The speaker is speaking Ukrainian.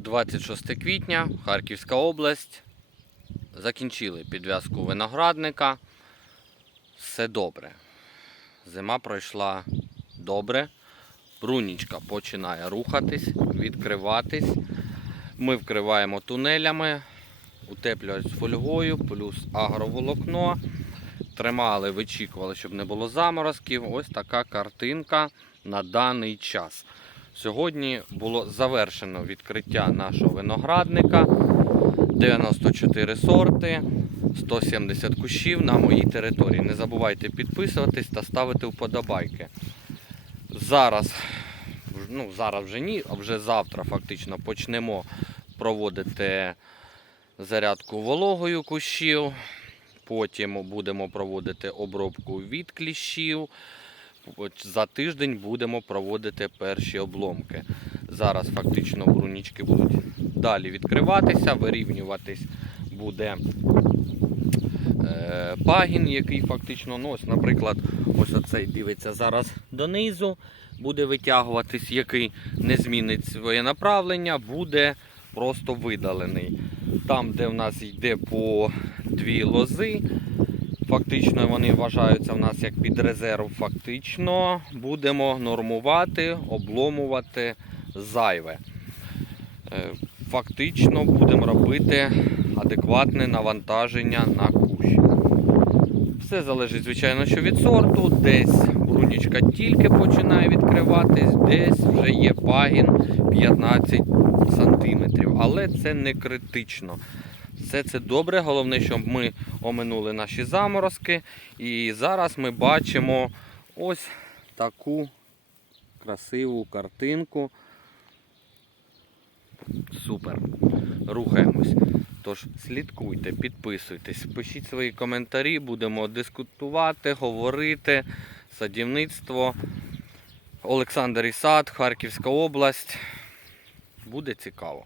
26 квітня, Харківська область. Закінчили підв'язку виноградника. Все добре. Зима пройшла добре. Брунічка починає рухатись, відкриватись. Ми вкриваємо тунелями, утеплюють фольгою, плюс агроволокно. Тримали, вичікували, щоб не було заморозків. Ось така картинка на даний час. Сьогодні було завершено відкриття нашого виноградника. 94 сорти, 170 кущів на моїй території. Не забувайте підписуватись та ставити вподобайки. Зараз, ну зараз вже ні, а вже завтра фактично почнемо проводити зарядку вологою кущів. Потім будемо проводити обробку від кліщів. За тиждень будемо проводити перші обломки. Зараз фактично брунічки будуть далі відкриватися, вирівнюватись буде е, пагін, який фактично, ну, ось, наприклад, ось оцей дивиться зараз донизу, буде витягуватись, який не змінить своє направлення, буде просто видалений. Там, де в нас йде по дві лози, фактично вони вважаються в нас як під резерв. Фактично будемо нормувати, обломувати зайве. Е, Фактично будемо робити адекватне навантаження на кущ. Все залежить, звичайно, що від сорту. Десь брунічка тільки починає відкриватись, десь вже є пагін 15 сантиметрів. Але це не критично. Все це добре. Головне, щоб ми оминули наші заморозки. І зараз ми бачимо ось таку красиву картинку. Супер. Рухаємось. Тож слідкуйте, підписуйтесь, пишіть свої коментарі, будемо дискутувати, говорити. Садівництво. Олександр Ісад, Харківська область. Буде цікаво.